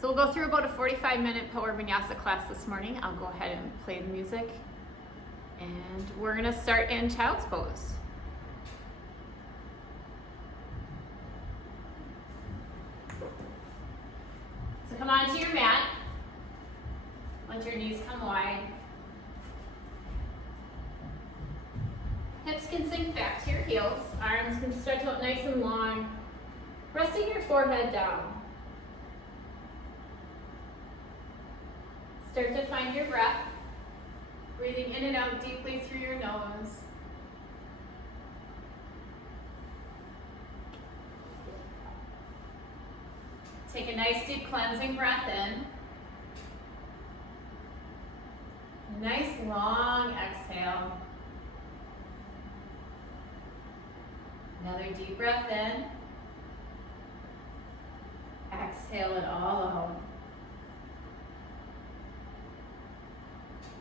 So we'll go through about a 45-minute power vinyasa class this morning. I'll go ahead and play the music. And we're gonna start in child's pose. So come onto your mat. Let your knees come wide. Hips can sink back to your heels. Arms can stretch out nice and long. Resting your forehead down. Start to find your breath. Breathing in and out deeply through your nose. Take a nice deep cleansing breath in. Nice long exhale. Another deep breath in. Exhale it all out.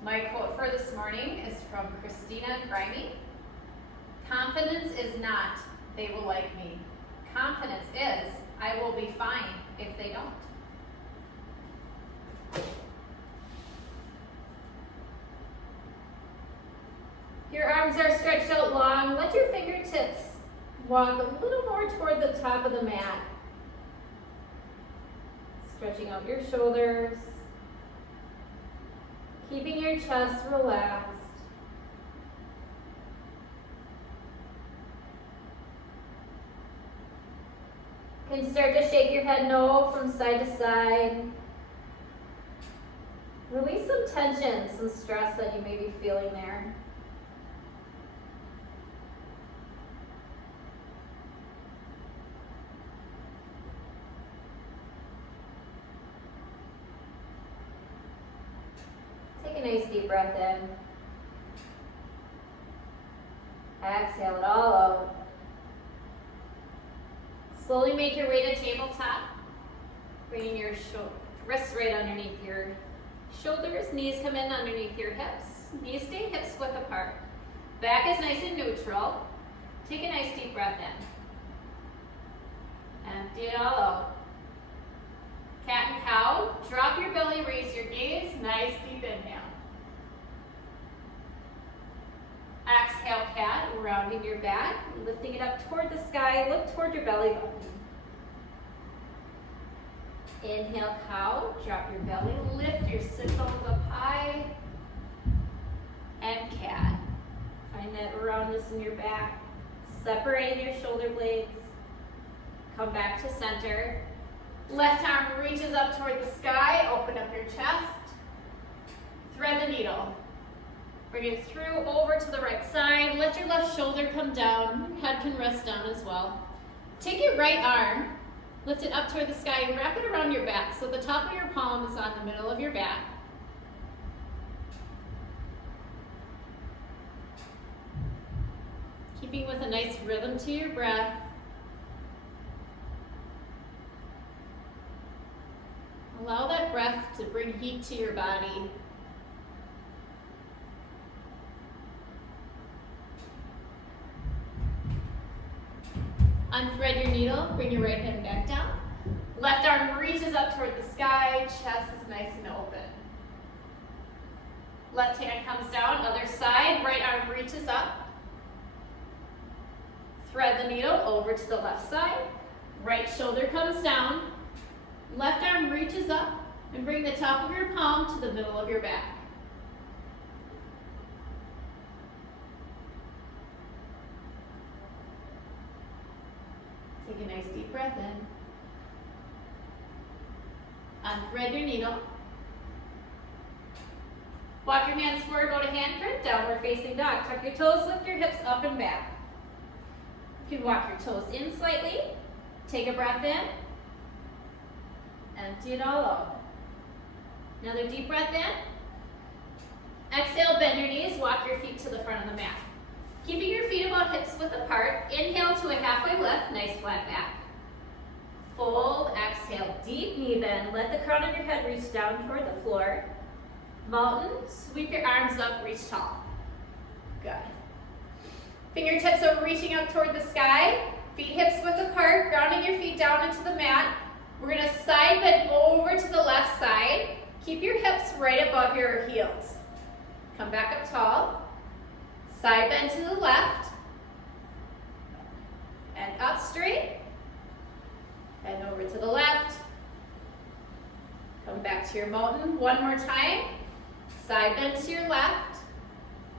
My quote for this morning is from Christina Grimey. Confidence is not, they will like me. Confidence is, I will be fine if they don't. Your arms are stretched out long. Let your fingertips walk a little more toward the top of the mat. Stretching out your shoulders. Keeping your chest relaxed. You can start to shake your head no from side to side. Release some tension, some stress that you may be feeling there. Take a nice deep breath in. Exhale it all out. Slowly make your way to tabletop. Bringing your wrists right underneath your shoulders. Knees come in underneath your hips. Knees stay hips width apart. Back is nice and neutral. Take a nice deep breath in. Empty it all out. Cat and cow. Drop your belly, raise your gaze. Nice deep inhale. Exhale, cat, rounding your back, lifting it up toward the sky, look toward your belly button. Inhale, cow, drop your belly, lift your sit bones up high, and cat. Find that roundness in your back, separating your shoulder blades. Come back to center. Left arm reaches up toward the sky, open up your chest. Thread the needle. Bring it through over to the right side. Let your left shoulder come down. Your head can rest down as well. Take your right arm, lift it up toward the sky, and wrap it around your back so the top of your palm is on the middle of your back. Keeping with a nice rhythm to your breath. Allow that breath to bring heat to your body. Unthread your needle, bring your right hand back down. Left arm reaches up toward the sky, chest is nice and open. Left hand comes down, other side, right arm reaches up. Thread the needle over to the left side. Right shoulder comes down. Left arm reaches up and bring the top of your palm to the middle of your back. Take a nice deep breath in. Unthread your needle. Walk your hands forward about a handprint, downward facing dog. Tuck your toes, lift your hips up and back. You can walk your toes in slightly. Take a breath in. Empty it all out. Another deep breath in. Exhale, bend your knees, walk your feet to the front of the mat. Keeping your feet about hips width apart, inhale to a halfway lift, nice flat back. Fold, exhale, deep knee bend. Let the crown of your head reach down toward the floor. Mountain, sweep your arms up, reach tall. Good. Fingertips are reaching up toward the sky. Feet hips width apart, grounding your feet down into the mat. We're gonna side bend over to the right above your heels. Come back up tall. Side bend to the left. And up straight. And over to the left. Come back to your mountain. One more time. Side bend to your left.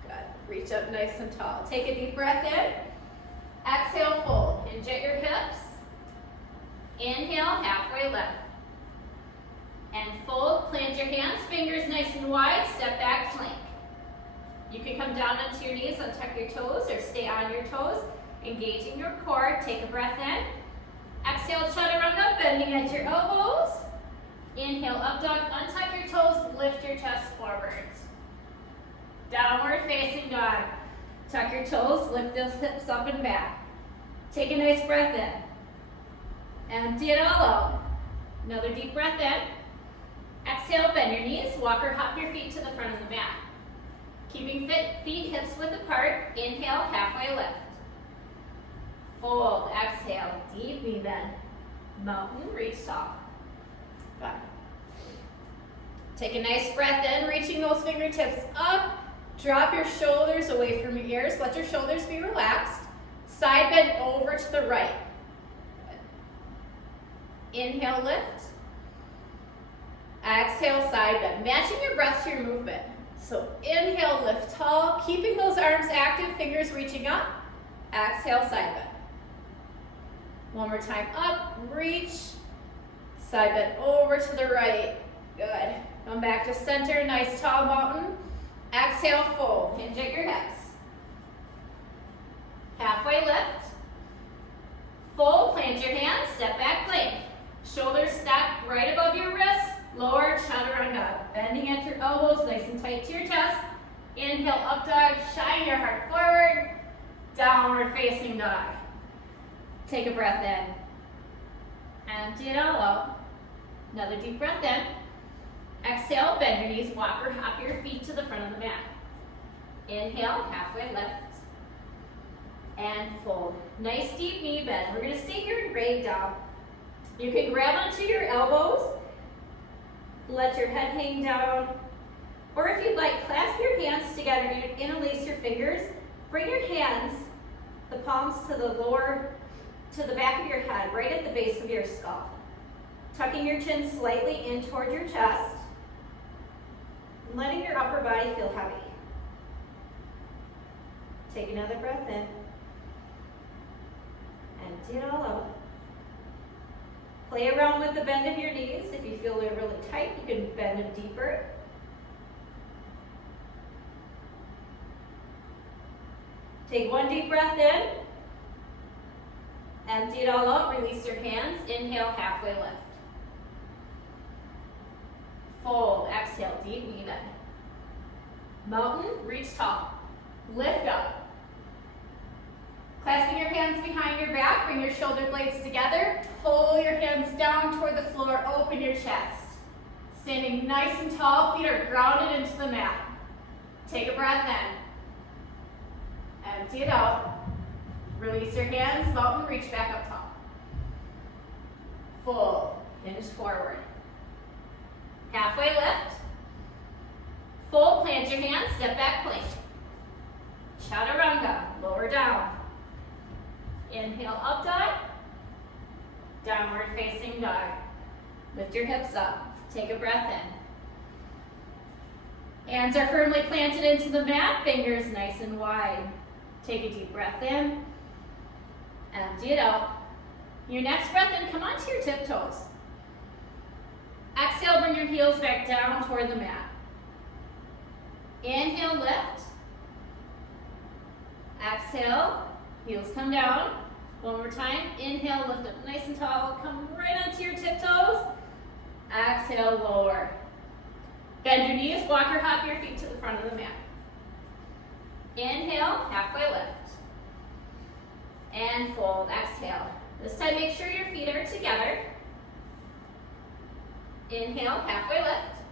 Good. Reach up nice and tall. Take a deep breath in. Exhale, fold. Hinge at your hips. Inhale, halfway lift. And fold. Plant your hands, fingers nice and wide. Step back, plank. You can come down onto your knees, untuck your toes, or stay on your toes. Engaging your core. Take a breath in. Exhale, chaturanga, bending at your elbows. Inhale, up dog, untuck your toes, lift your chest forwards. Downward facing dog. Tuck your toes, lift those hips up and back. Take a nice breath in. Empty it all out. Another deep breath in. Exhale, bend your knees, walk or hop your feet to the front of the mat. Keeping feet hips width apart, inhale, halfway lift. Fold, exhale, deep knee bend. Mountain, reach tall. Good. Take a nice breath in, reaching those fingertips up. Drop your shoulders away from your ears. Let your shoulders be relaxed. Side bend over to the right. Inhale, lift. Exhale, side bend. Matching your breath to your movement. So inhale, lift tall, keeping those arms active, fingers reaching up. Exhale, side bend. One more time, up, reach. Side bend over to the right. Good. Come back to center, nice tall mountain. Exhale, fold. Hinge at your hips. Halfway lift. Fold, plant your hands, step back, plank. Shoulders stacked right above your wrists. Lower, chaturanga. Bending at your elbows, nice and tight to your chest. Inhale, up dog, shine your heart forward. Downward facing dog. Take a breath in. Empty it all out. Another deep breath in. Exhale, bend your knees, walk or hop your feet to the front of the mat. Inhale, halfway lift. And fold. Nice deep knee bend. We're going to stay here in ragdoll. You can grab onto your elbows. Let your head hang down. Or if you'd like, clasp your hands together and interlace your fingers. Bring your hands, the palms to the back of your head, right at the base of your skull. Tucking your chin slightly in toward your chest. Letting your upper body feel heavy. Take another breath in. Empty it all out. Play around with the bend of your knees. If you feel they're really tight, you can bend them deeper. Take one deep breath in. Empty it all out. Release your hands. Inhale, halfway lift. Fold. Exhale, deep knee bend. Mountain, reach tall. Lift up. Clasping your hands behind your back, bring your shoulder blades together. Pull your hands down toward the floor, open your chest. Standing nice and tall, feet are grounded into the mat. Take a breath in. Empty it out. Release your hands, mountain, reach back up tall. Fold, hinge forward. Halfway lift. Fold, plant your hands, step back, plank. Chaturanga, lower down. Inhale, up dog. Downward facing dog. Lift your hips up. Take a breath in. Hands are firmly planted into the mat, fingers nice and wide. Take a deep breath in. Empty it out. Your next breath in, come onto your tiptoes. Exhale, bring your heels back down toward the mat. Inhale, lift. Exhale, heels come down. One more time. Inhale, lift up nice and tall. Come right onto your tiptoes. Exhale, lower. Bend your knees, walk or hop your feet to the front of the mat. Inhale, halfway lift. And fold, exhale. This time make sure your feet are together. Inhale, halfway lift.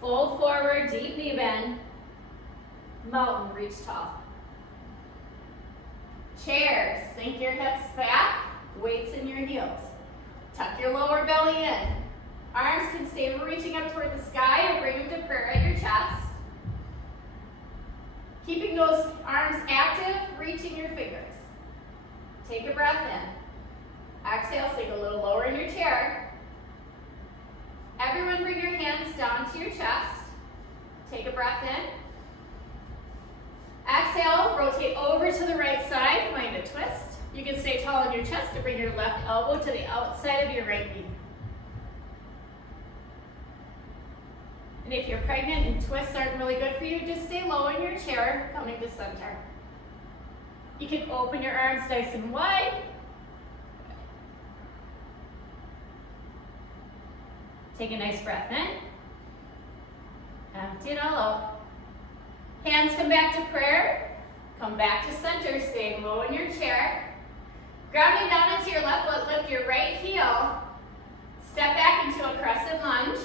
Fold forward, deep knee bend. Mountain, reach tall. Chairs, sink your hips back, weights in your heels. Tuck your lower belly in. Arms can stay reaching up toward the sky or bring them to prayer at your chest. Keeping those arms active, reaching your fingers. Take a breath in. Exhale, sink a little lower in your chair. Everyone bring your hands down to your chest. Take a breath in. Exhale, rotate over to the right side, find a twist. You can stay tall on your chest to bring your left elbow to the outside of your right knee. And if you're pregnant and twists aren't really good for you, just stay low in your chair, coming to center. You can open your arms nice and wide. Take a nice breath in. Empty it all out. Hands come back to prayer. Come back to center, staying low in your chair. Grounding down into your left foot, lift your right heel. Step back into a crescent lunge.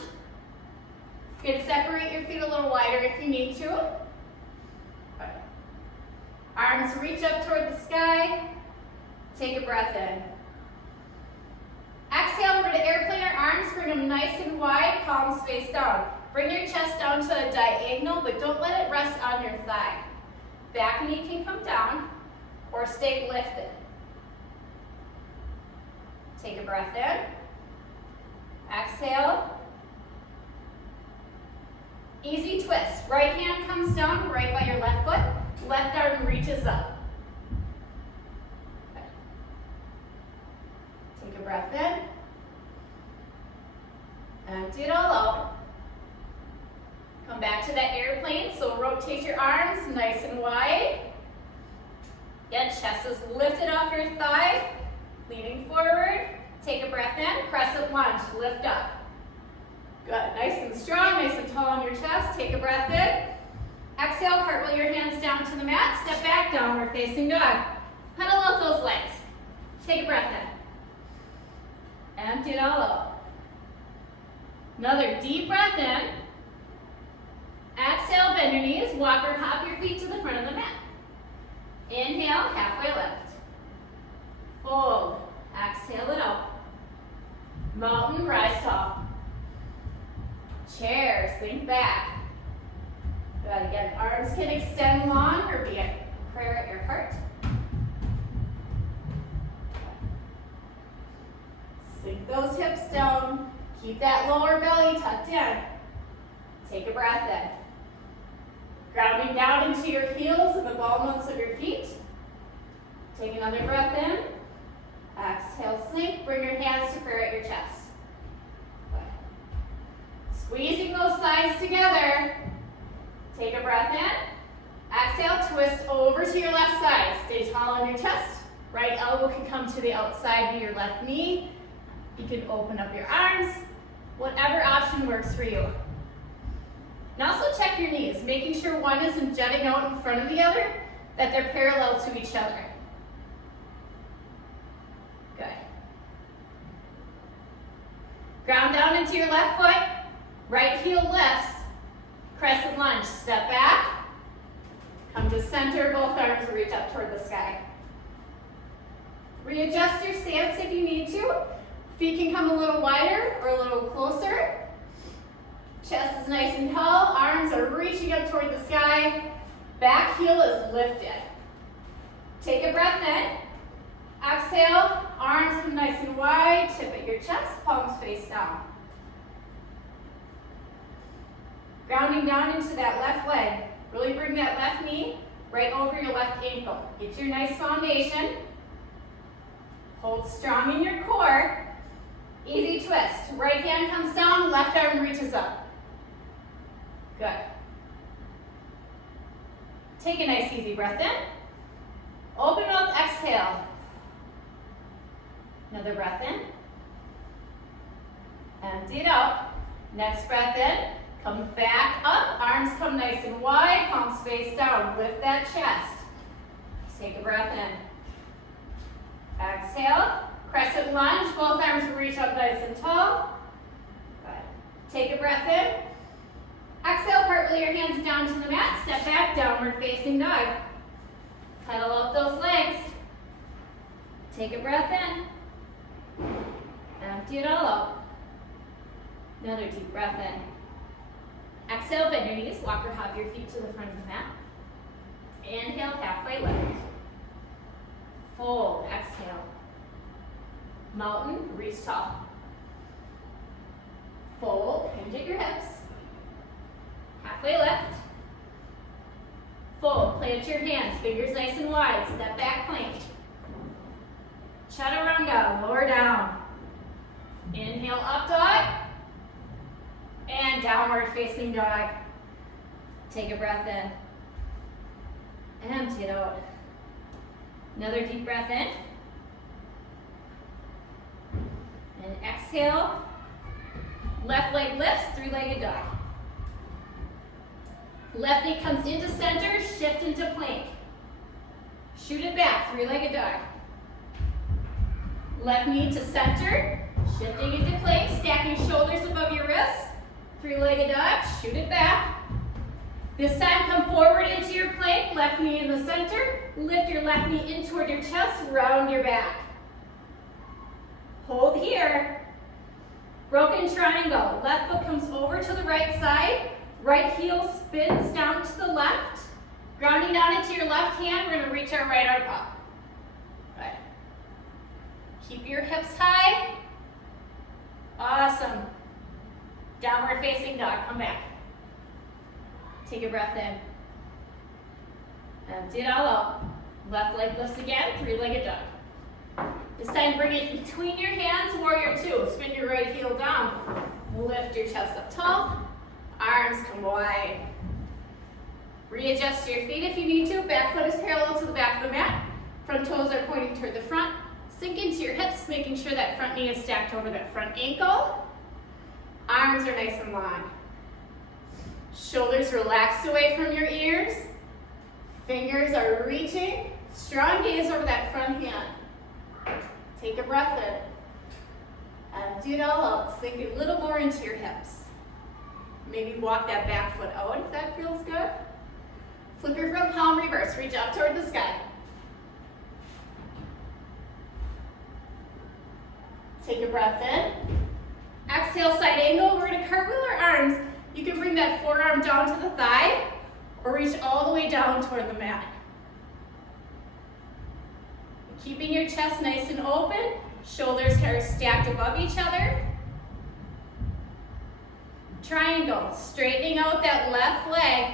You can separate your feet a little wider if you need to. Arms reach up toward the sky. Take a breath in. Exhale, we're going to airplane our arms, bring them nice and wide, palms face down. Bring your chest down to a diagonal, but don't let it rest on your thigh. Back knee can come down or stay lifted. Take a breath in. Exhale. Easy twist. Right hand comes down right by your left foot. Left arm reaches up. Okay. Take a breath in. Empty it all out. Come back to that airplane, so rotate your arms nice and wide. Again, chest is lifted off your thigh, leaning forward. Take a breath in, crescent lunge, lift up. Good, nice and strong, nice and tall on your chest. Take a breath in. Exhale, cartwheel your hands down to the mat. Step back, downward facing dog. Pedal out those legs. Take a breath in. Empty it all out. Another deep breath in. Exhale, bend your knees. Walk or hop your feet to the front of the mat. Inhale, halfway lift. Fold. Exhale it out. Mountain, rise tall. Chair, sink back. Good, again, arms can extend long or be a prayer at your heart. Sink those hips down. Keep that lower belly tucked in. Take a breath in. Grounding down into your heels and the ball notes of your feet. Take another breath in. Exhale, sink. Bring your hands to prayer at your chest. Squeezing those thighs together. Take a breath in. Exhale, twist over to your left side. Stay tall on your chest. Right elbow can come to the outside of your left knee. You can open up your arms. Whatever option works for you. And also check your knees, making sure one isn't jutting out in front of the other, that they're parallel to each other. Good. Ground down into your left foot. Right heel lifts. Crescent lunge. Step back. Come to center. Both arms reach up toward the sky. Readjust your stance if you need to. Feet can come a little wider or a little closer. Chest is nice and tall. Arms are reaching up toward the sky. Back heel is lifted. Take a breath in. Exhale. Arms come nice and wide. Tip at your chest. Palms face down. Grounding down into that left leg. Really bring that left knee right over your left ankle. Get your nice foundation. Hold strong in your core. Easy twist. Right hand comes down, left arm reaches up. Good. Take a nice easy breath in. Open mouth, exhale. Another breath in. Empty it out. Next breath in. Come back up. Arms come nice and wide. Palms face down. Lift that chest. Take a breath in. Exhale. Crescent lunge. Both arms reach up nice and tall. Good. Take a breath in. Exhale. Cartwheel your hands down to the mat. Step back. Downward facing dog. Pedal out those legs. Take a breath in. Empty it all out. Another deep breath in. Exhale, bend your knees, walk or hop your feet to the front of the mat. Inhale, halfway lift. Fold, exhale. Mountain, reach tall. Fold, hinge at your hips. Halfway lift. Fold, plant your hands, fingers nice and wide, step back plank. Chaturanga, lower down. Inhale, up dog. And downward facing dog. Take a breath in. Empty it out. Another deep breath in. And exhale. Left leg lifts, three-legged dog. Left knee comes into center, shift into plank. Shoot it back, three-legged dog. Left knee to center, shifting into plank, stacking shoulders above your wrists. Three-legged dog, shoot it back. This time come forward into your plank, left knee in the center. Lift your left knee in toward your chest, round your back. Hold here. Broken triangle, left foot comes over to the right side. Right heel spins down to the left. Grounding down into your left hand, we're gonna reach our right arm up. Good. Keep your hips high. Awesome. Downward facing dog, come back. Take a breath in. Empty it all out. Left leg lifts again, three-legged dog. This time bring it between your hands, warrior two. Spin your right heel down. Lift your chest up tall. Arms come wide. Readjust your feet if you need to. Back foot is parallel to the back of the mat. Front toes are pointing toward the front. Sink into your hips, making sure that front knee is stacked over that front ankle. Arms are nice and long. Shoulders relaxed away from your ears. Fingers are reaching. Strong gaze over that front hand. Take a breath in. Empty it all out. Sink a little more into your hips. Maybe walk that back foot out if that feels good. Flip your front palm reverse. Reach up toward the sky. Take a breath in. Exhale, side angle. We're going to cartwheel our arms. You can bring that forearm down to the thigh or reach all the way down toward the mat. Keeping your chest nice and open. Shoulders are stacked above each other. Triangle, straightening out that left leg.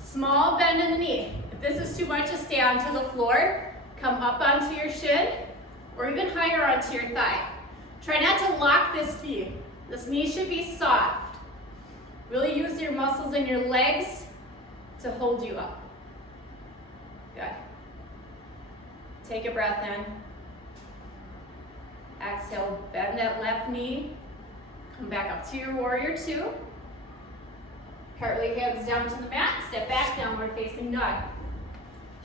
Small bend in the knee. If this is too much to stay onto the floor, come up onto your shin or even higher onto your thigh. Try not to lock this knee. This knee should be soft. Really use your muscles in your legs to hold you up. Good. Take a breath in. Exhale, bend that left knee. Come back up to your warrior two. Cartwheel hands down to the mat. Step back, downward facing dog.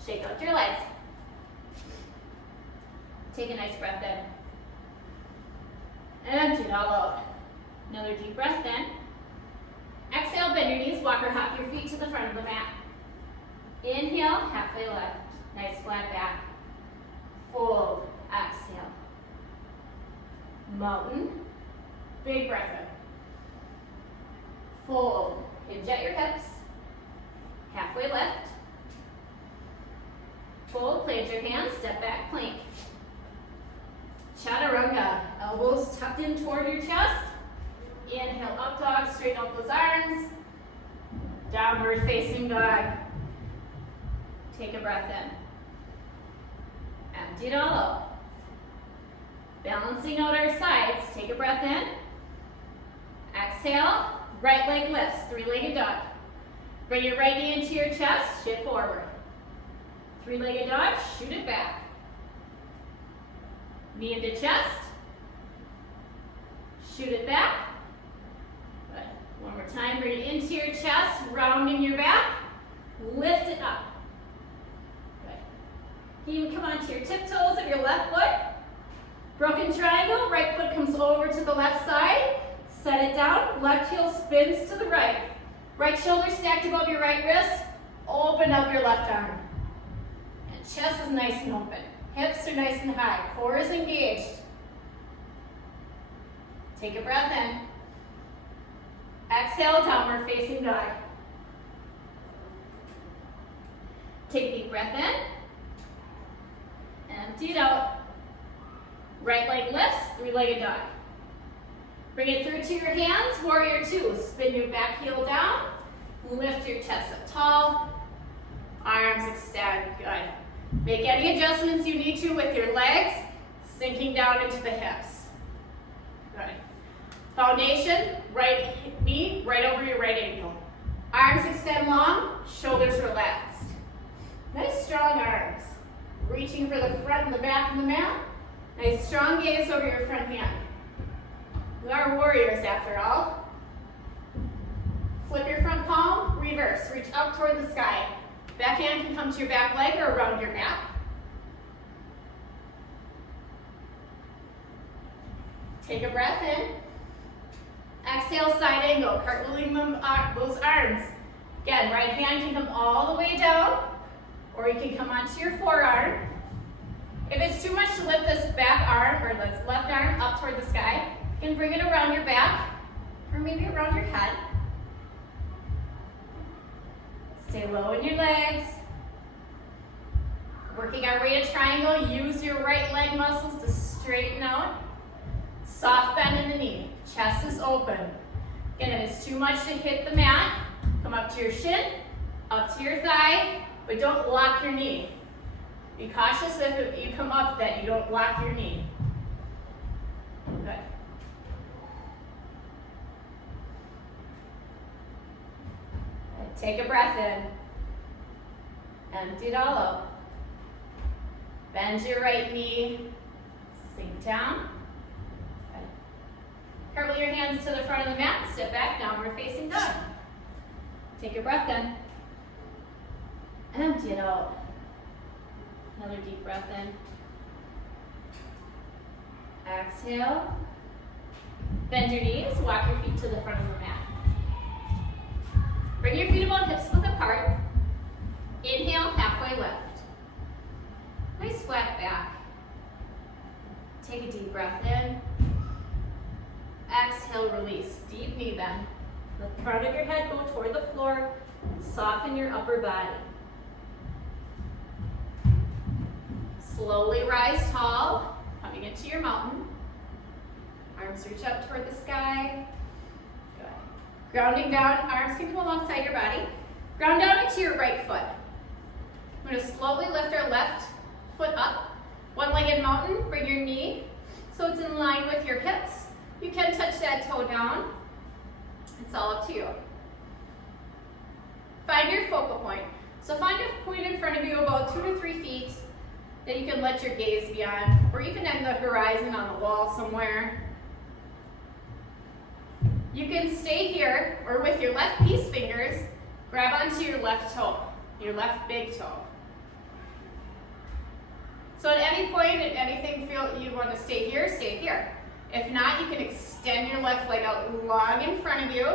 Shake out your legs. Take a nice breath in. Empty it all out. Another deep breath in. Exhale, bend your knees, walk or hop your feet to the front of the mat. Inhale, halfway lift. Nice flat back. Fold, exhale. Mountain, big breath in. Fold, hinge at your hips. Halfway lift. Fold, plant your hands, step back, plank. Chaturanga, elbows tucked in toward your chest. Inhale, up dog, straighten out those arms. Downward facing dog. Take a breath in. Empty it all out. Balancing out our sides, take a breath in. Exhale, right leg lifts, three-legged dog. Bring your right knee into your chest, shift forward. Three-legged dog, shoot it back. Knee into chest. Shoot it back. Good. One more time, bring it into your chest, rounding your back. Lift it up. Good. You can come onto your tiptoes of your left foot. Broken triangle, right foot comes over to the left side. Set it down, left heel spins to the right. Right shoulder stacked above your right wrist. Open up your left arm. And chest is nice and open. Hips are nice and high. Core is engaged. Take a breath in. Exhale, downward facing dog. Take a deep breath in. Empty it out. Right leg lifts, three-legged dog. Bring it through to your hands, warrior two. Spin your back heel down. Lift your chest up tall. Arms extend, good. Make any adjustments you need to with your legs, sinking down into the hips. Good. Foundation, right knee, right over your right ankle. Arms extend long, shoulders relaxed. Nice strong arms. Reaching for the front and the back of the mat. Nice strong gaze over your front hand. We are warriors after all. Flip your front palm, reverse. Reach up toward the sky. Back hand can come to your back leg or around your back. Take a breath in. Exhale, side angle, cartwheeling those arms. Again, right hand can come all the way down, or you can come onto your forearm. If it's too much to lift this back arm, or this left arm up toward the sky, you can bring it around your back, or maybe around your head. Stay low in your legs. Working our way to triangle, use your right leg muscles to straighten out. Soft bend in the knee, chest is open. Again, if it's too much to hit the mat, come up to your shin, up to your thigh, but don't lock your knee. Be cautious if you come up that you don't lock your knee. Good. Take a breath in. Empty it all out. Bend your right knee. Sink down. Good. Curl your hands to the front of the mat. Step back, downward facing dog. Take a breath in. Empty it out. Another deep breath in. Exhale. Bend your knees. Walk your feet to the front of the mat. Bring your feet about hips width apart. Inhale, halfway lift. Nice flat back. Take a deep breath in. Exhale, release. Deep knee bend. Let the front of your head go toward the floor. Soften your upper body. Slowly rise tall, coming into your mountain. Arms reach up toward the sky. Good. Grounding down, arms can come alongside your body. Ground down into your right foot. We're going to slowly lift our left foot up. One-legged mountain, bring your knee so it's in line with your hips. You can touch that toe down. It's all up to you. Find your focal point. So find a point in front of you about 2 to 3 feet that you can let your gaze be on, or even in the horizon on the wall somewhere. You can stay here, or with your left peace fingers, grab onto your left toe, your left big toe. So at any point, at anything feel you want to stay here, stay here. If not, you can extend your left leg out long in front of you.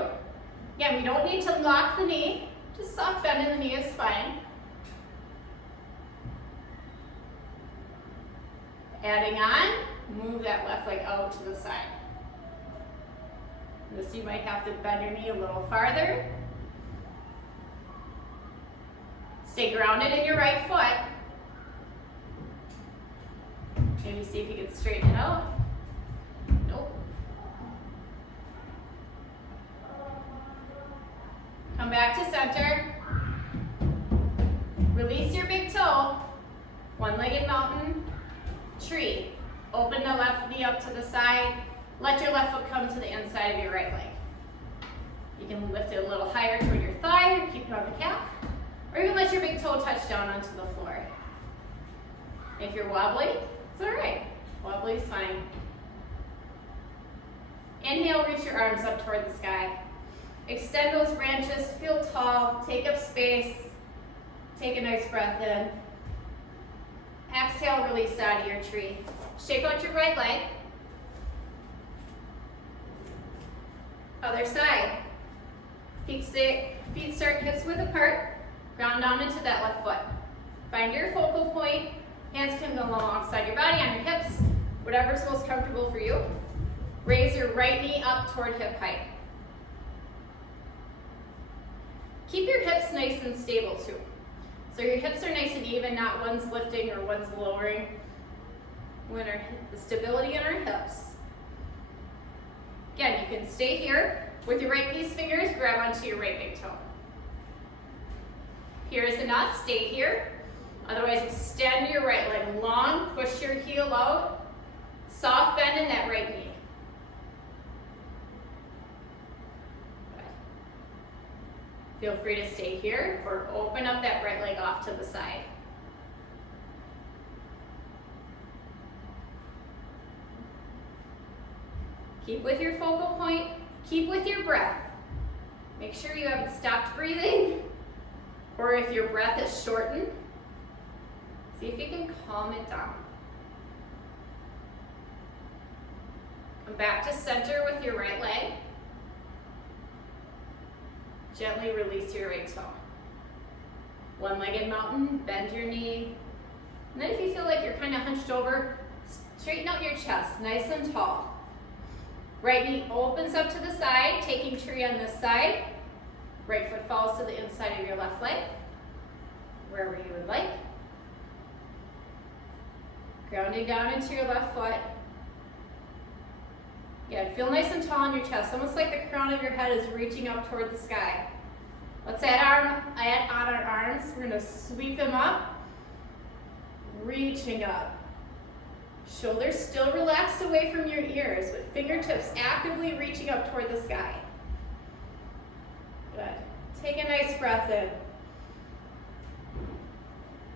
Again, we don't need to lock the knee, just soft bend in the knee is fine. Adding on, move that left leg out to the side. This you might have to bend your knee a little farther. Stay grounded in your right foot. Maybe see if you can straighten it out. Nope. Come back to center. Release your big toe. One-legged mountain. Tree. Open the left knee up to the side. Let your left foot come to the inside of your right leg. You can lift it a little higher toward your thigh or keep it on the calf. Or you can let your big toe touch down onto the floor. If you're wobbly, it's all right. Wobbly is fine. Inhale, reach your arms up toward the sky. Extend those branches, feel tall, take up space. Take a nice breath in. Exhale, release out of your tree. Shake out your right leg. Other side. Feet start hips width apart. Ground down into that left foot. Find your focal point. Hands can go alongside your body on your hips. Whatever's most comfortable for you. Raise your right knee up toward hip height. Keep your hips nice and stable too. So your hips are nice and even, not one's lifting or one's lowering. We want the stability in our hips. Again, you can stay here. With your right piece fingers, grab onto your right big toe. Here is enough, stay here. Otherwise, extend your right leg long, push your heel out. Soft bend in that right knee. Feel free to stay here or open up that right leg off to the side. Keep with your focal point, keep with your breath. Make sure you haven't stopped breathing, or if your breath is shortened, see if you can calm it down. Come back to center with your right leg. Gently release your right toe. One-legged mountain, bend your knee. And then if you feel like you're kind of hunched over, straighten out your chest, nice and tall. Right knee opens up to the side, taking tree on this side. Right foot falls to the inside of your left leg, wherever you would like. Grounding down into your left foot. Yeah, feel nice and tall in your chest, almost like the crown of your head is reaching up toward the sky. Let's add on our arms. We're gonna sweep them up, reaching up. Shoulders still relaxed away from your ears, with fingertips actively reaching up toward the sky. Good. Take a nice breath in.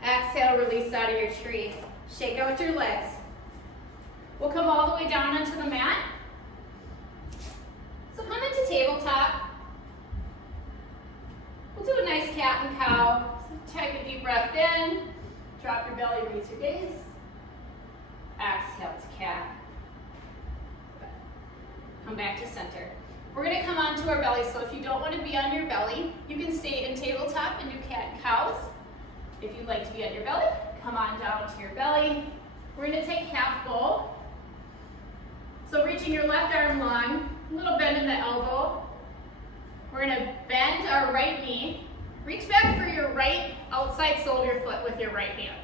Exhale, release out of your tree. Shake out your legs. We'll come all the way down onto the mat. So come into tabletop. We'll do a nice cat and cow. So take a deep breath in. Drop your belly, raise your gaze. Exhale to cat. Come back to center. We're going to come onto our belly, so if you don't want to be on your belly, you can stay in tabletop and do cat and cows. If you'd like to be on your belly, come on down to your belly. We're going to take half bowl. So reaching your left arm long, a little bend in the elbow. We're going to bend our right knee. Reach back for your right outside sole of your foot with your right hand.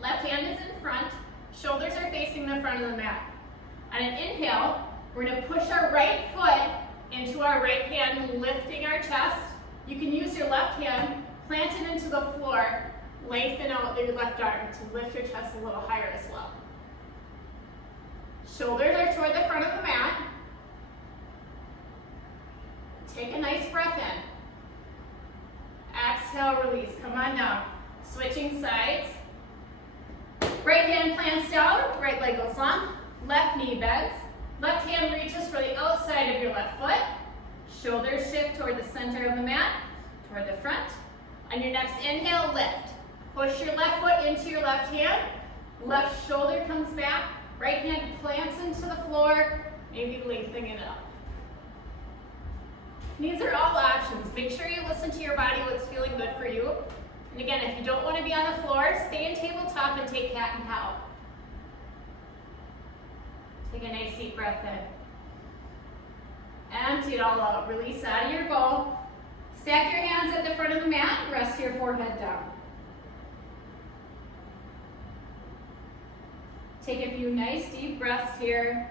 Left hand is in front. Shoulders are facing the front of the mat. On an inhale, we're going to push our right foot into our right hand, lifting our chest. You can use your left hand, plant it into the floor, lengthen out your left arm to lift your chest a little higher as well. Shoulders are toward the front of the mat. Take a nice breath in. Exhale, release. Come on down. Switching sides. Right hand plants down, right leg goes long, left knee bends, left hand reaches for the outside of your left foot, shoulders shift toward the center of the mat, toward the front. On your next inhale, lift. Push your left foot into your left hand, left shoulder comes back, right hand plants into the floor, maybe lengthening it up. These are all options. Make sure you listen to your body, what's feeling good for you. And again, if you don't want to be on the floor, stay in tabletop and take cat and cow. Take a nice deep breath in. Empty it all out. Release out of your bowl. Stack your hands at the front of the mat and rest your forehead down. Take a few nice deep breaths here.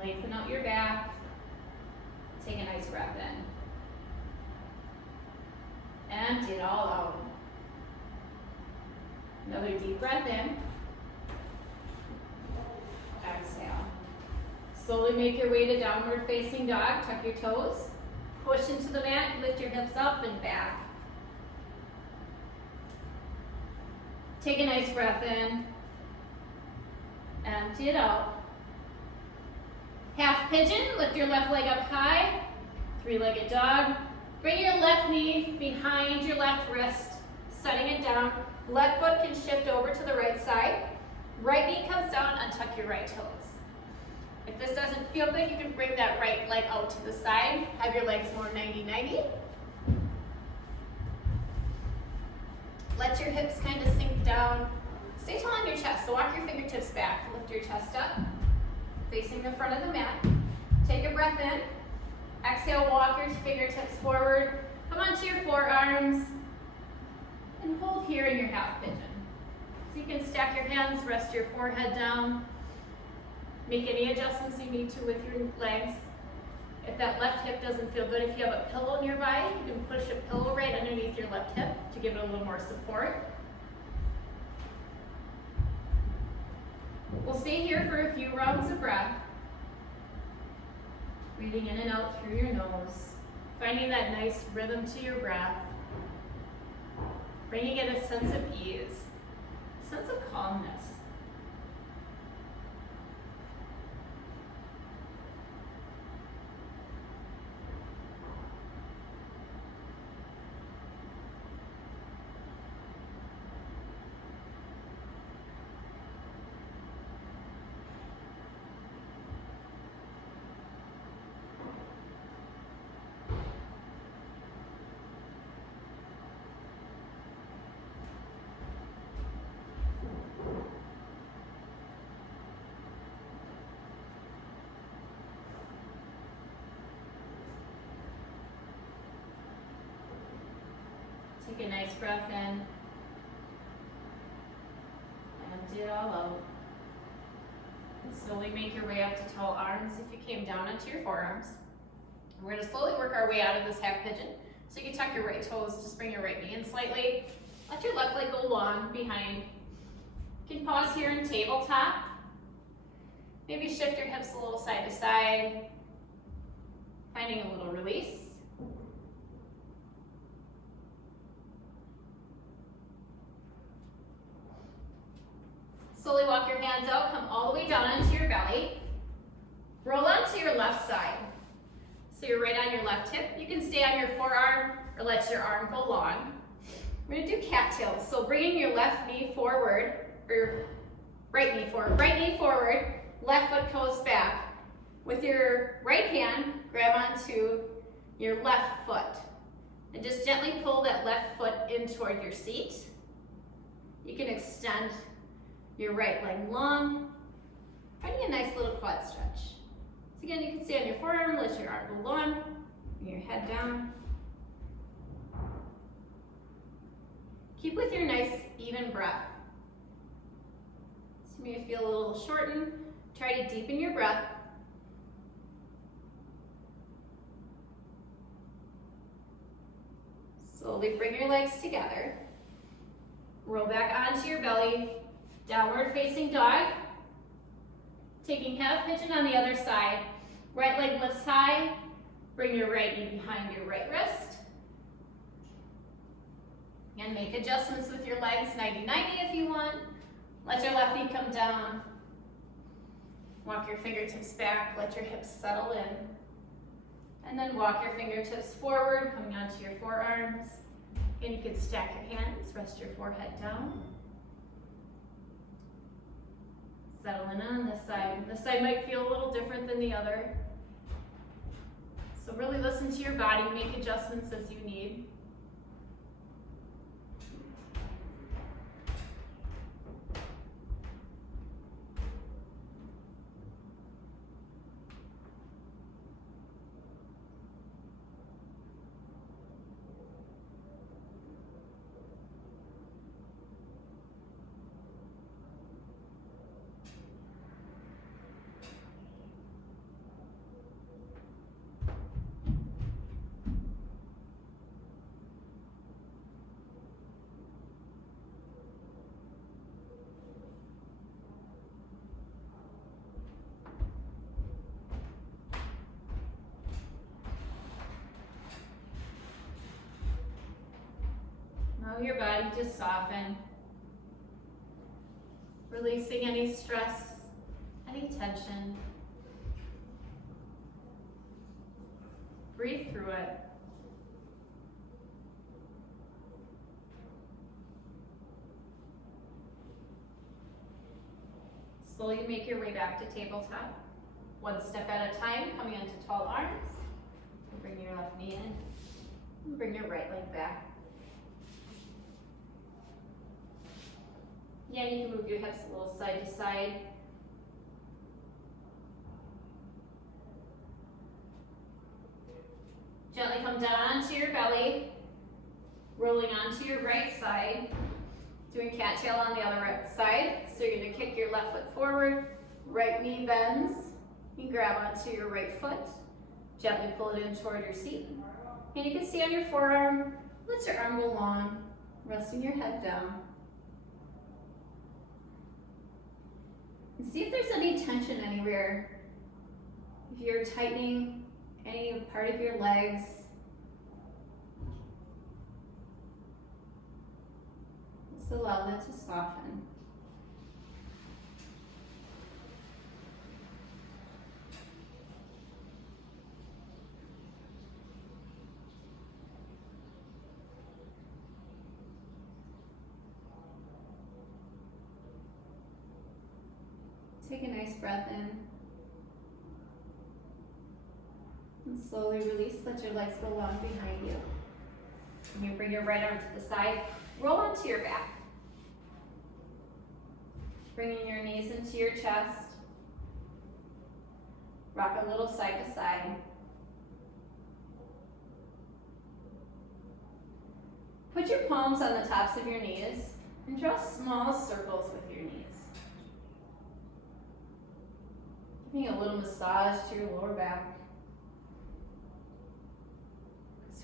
Lengthen out your back. Take a nice breath in. Empty it all out. Another deep breath in. Exhale. Slowly make your way to downward facing dog. Tuck your toes. Push into the mat. Lift your hips up and back. Take a nice breath in. Empty it out. Half pigeon, lift your left leg up high, three-legged dog. Bring your left knee behind your left wrist, setting it down. Left foot can shift over to the right side. Right knee comes down, untuck your right toes. If this doesn't feel good, you can bring that right leg out to the side. Have your legs more 90-90. Let your hips kind of sink down. Stay tall on your chest, so walk your fingertips back. Lift your chest up. facing the front of the mat. Take a breath in. Exhale, walk your fingertips forward. Come onto your forearms and hold here in your half pigeon. So you can stack your hands, rest your forehead down. Make any adjustments you need to with your legs. If that left hip doesn't feel good, if you have a pillow nearby, you can push a pillow right underneath your left hip to give it a little more support. We'll stay here for a few rounds of breath. Breathing in and out through your nose. Finding that nice rhythm to your breath. Bringing in a sense of ease, a sense of calmness. Take a nice breath in. Empty it all out. And slowly make your way up to tall arms if you came down onto your forearms. We're going to slowly work our way out of this half pigeon. So you can tuck your right toes, just bring your right knee in slightly. Let your left leg go long behind. You can pause here in tabletop. Maybe shift your hips a little side to side. Finding a little release. Slowly walk your hands out, come all the way down onto your belly. Roll onto your left side. So you're right on your left hip. You can stay on your forearm or let your arm go long. We're gonna do cattails. So bringing your left knee forward, or right knee forward, left foot goes back. With your right hand, grab onto your left foot. And just gently pull that left foot in toward your seat. You can extend your right leg long, finding a nice little quad stretch. So again, you can stay on your forearm, let your arm go long, bring your head down. Keep with your nice even breath. So maybe feel a little shortened. Try to deepen your breath. Slowly bring your legs together. Roll back onto your belly. Downward facing dog. Taking half pigeon on the other side. Right leg lifts high. Bring your right knee behind your right wrist. And make adjustments with your legs, 90-90 if you want. Let your left knee come down. Walk your fingertips back, let your hips settle in. And then walk your fingertips forward, coming onto your forearms. And you can stack your hands, rest your forehead down. Settle in on this side. This side might feel a little different than the other. So really listen to your body, make adjustments as you need. Allow your body to soften, releasing any stress, any tension. Breathe through it. Slowly make your way back to tabletop. One step at a time, coming onto tall arms. Bring your left knee in, and bring your right leg back. Yeah, you can move your hips a little side to side. Gently come down onto your belly, rolling onto your right side, doing cattail on the other right side. So you're gonna kick your left foot forward, right knee bends, you grab onto your right foot, gently pull it in toward your seat. And you can see on your forearm, let your arm go long, resting your head down. And see if there's any tension anywhere. If you're tightening any part of your legs. Just allow that to soften. Take a nice breath in. And slowly release, let your legs go long behind you. And you bring your right arm to the side, roll onto your back. Bringing your knees into your chest. Rock a little side to side. Put your palms on the tops of your knees and draw small circles with your knees. Giving a little massage to your lower back.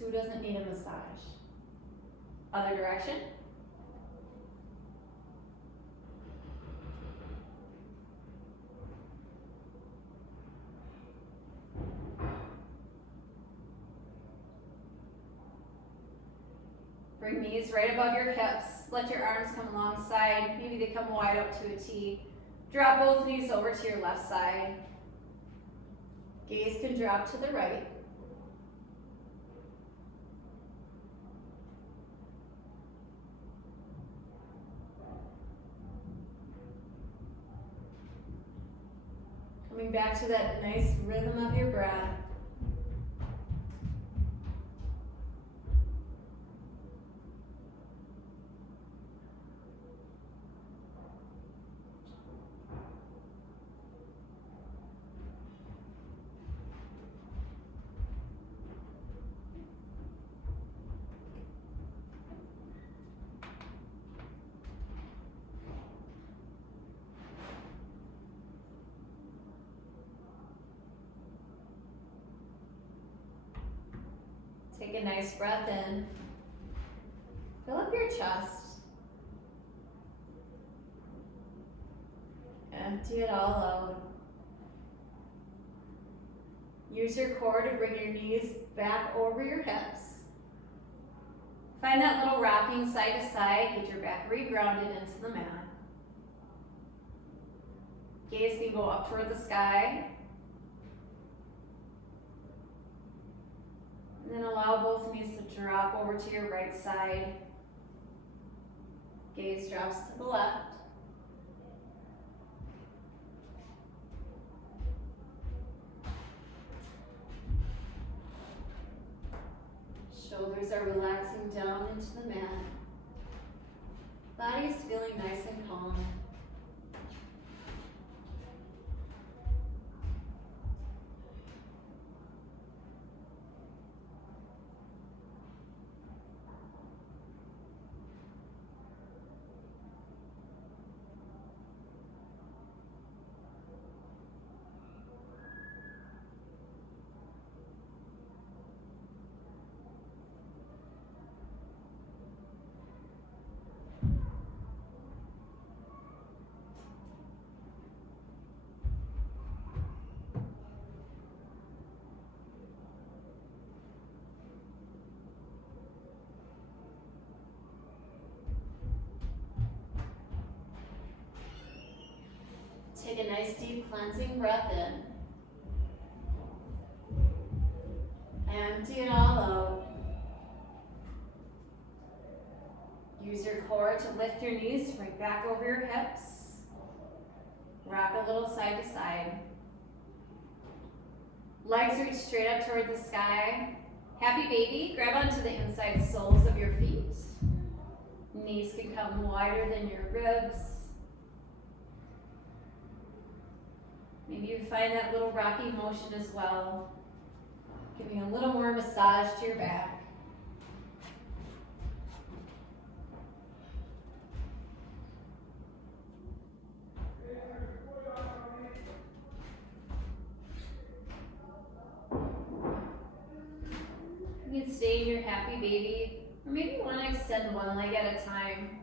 Who doesn't need a massage? Other direction. Bring knees right above your hips. Let your arms come alongside. Maybe they come wide out to a T. Drop both knees over to your left side. Gaze can drop to the right. Coming back to that nice rhythm of your breath. Take a nice breath in. Fill up your chest. Empty it all out. Use your core to bring your knees back over your hips. Find that little rocking side to side. Get your back regrounded into the mat. Gaze can go up toward the sky. And then allow both knees to drop over to your right side. Gaze drops to the left. Shoulders are relaxing down into the mat. Body is feeling nice and calm. Take a nice deep cleansing breath in. Empty it all out. Use your core to lift your knees right back over your hips. Rock a little side to side. Legs reach straight up toward the sky. Happy baby, grab onto the inside soles of your feet. Knees can come wider than your ribs. Maybe you find that little rocking motion as well. Giving a little more massage to your back. You can stay in your happy baby, or maybe you want to extend one leg at a time,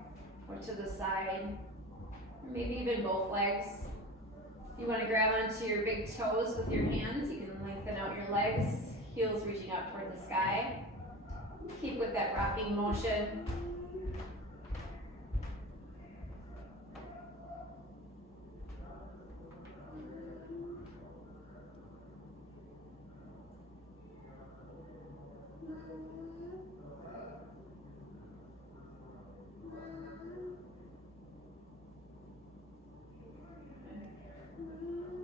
or to the side, or maybe even both legs. You want to grab onto your big toes with your hands. You can lengthen out your legs, heels reaching up toward the sky. Keep with that rocking motion.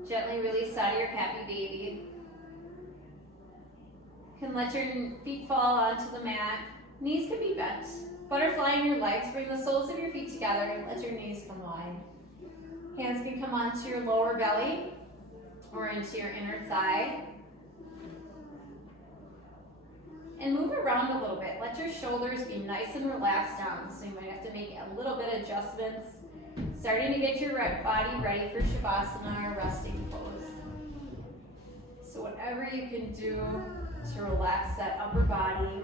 Gently release out of your happy baby. You can let your feet fall onto the mat. Knees can be bent. Butterflying your legs, bring the soles of your feet together and let your knees come wide. Hands can come onto your lower belly or into your inner thigh. And move around a little bit. Let your shoulders be nice and relaxed down. So you might have to make a little bit of adjustments. Starting to get your body ready for Shavasana or resting pose. So whatever you can do to relax that upper body,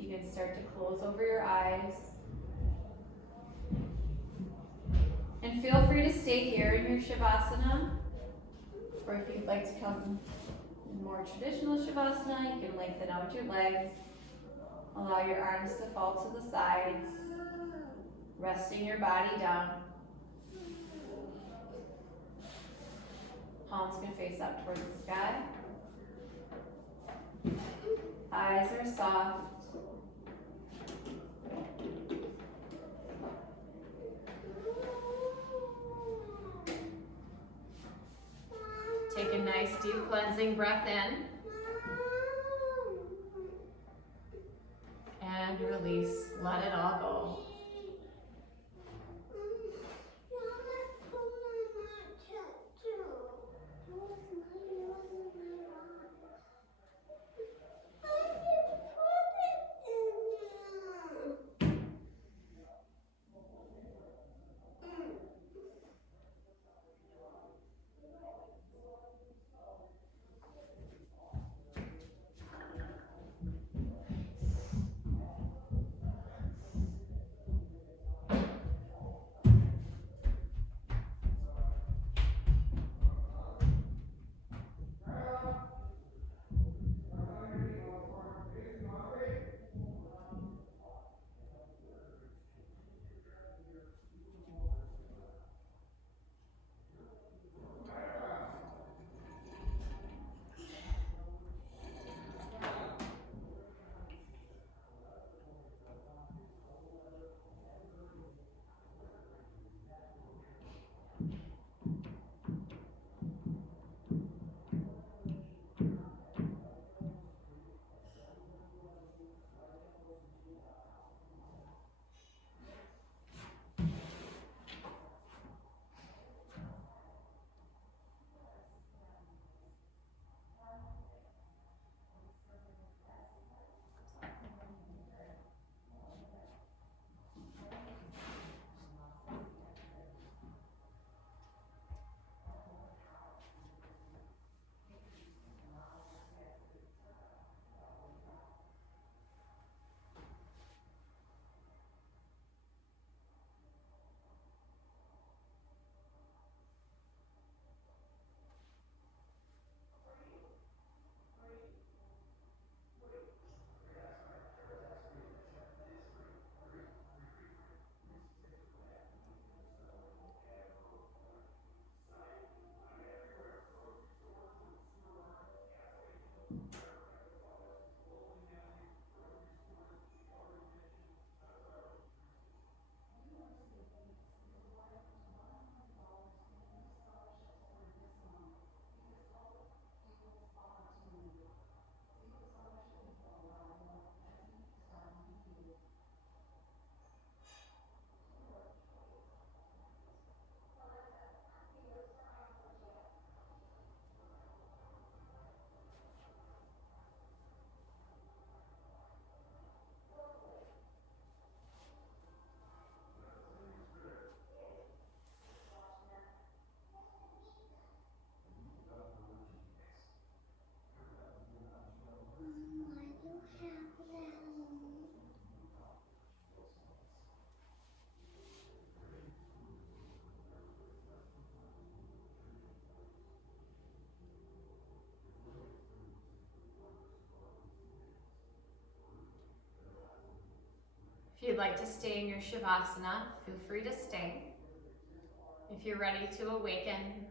you can start to close over your eyes. And feel free to stay here in your Shavasana, or if you'd like to come in more traditional Shavasana, you can lengthen out your legs, allow your arms to fall to the sides, resting your body down. Palms can face up towards the sky. Eyes are soft. Take a nice deep cleansing breath in. And release, let it all go. If you'd like to stay in your Shavasana, feel free to stay. If you're ready to awaken,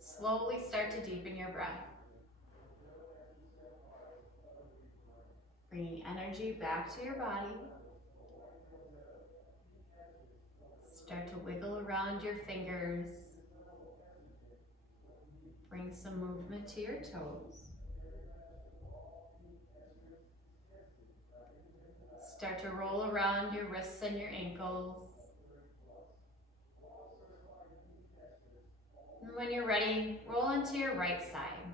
slowly start to deepen your breath. Bringing energy back to your body. Start to wiggle around your fingers. Bring some movement to your toes. Start to roll around your wrists and your ankles. And when you're ready, roll into your right side.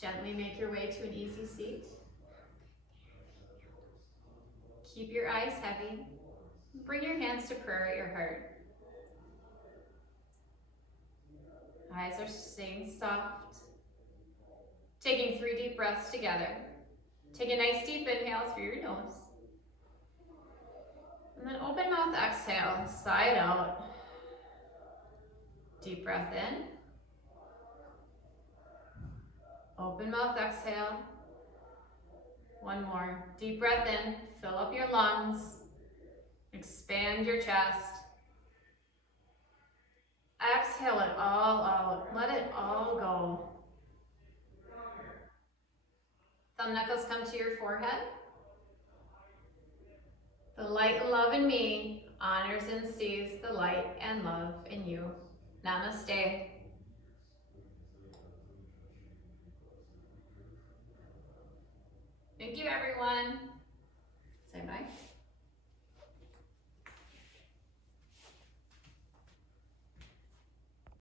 Gently make your way to an easy seat. Keep your eyes heavy. Bring your hands to prayer at your heart. Eyes are staying soft. Taking 3 deep breaths together. Take a nice deep inhale through your nose. And then open mouth exhale, side out. Deep breath in. Open mouth exhale. One more. Deep breath in, fill up your lungs. Expand your chest. Exhale it all out. Let it all go. Thumb knuckles come to your forehead. The light and love in me honors and sees the light and love in you. Namaste. Thank you, everyone. Say bye.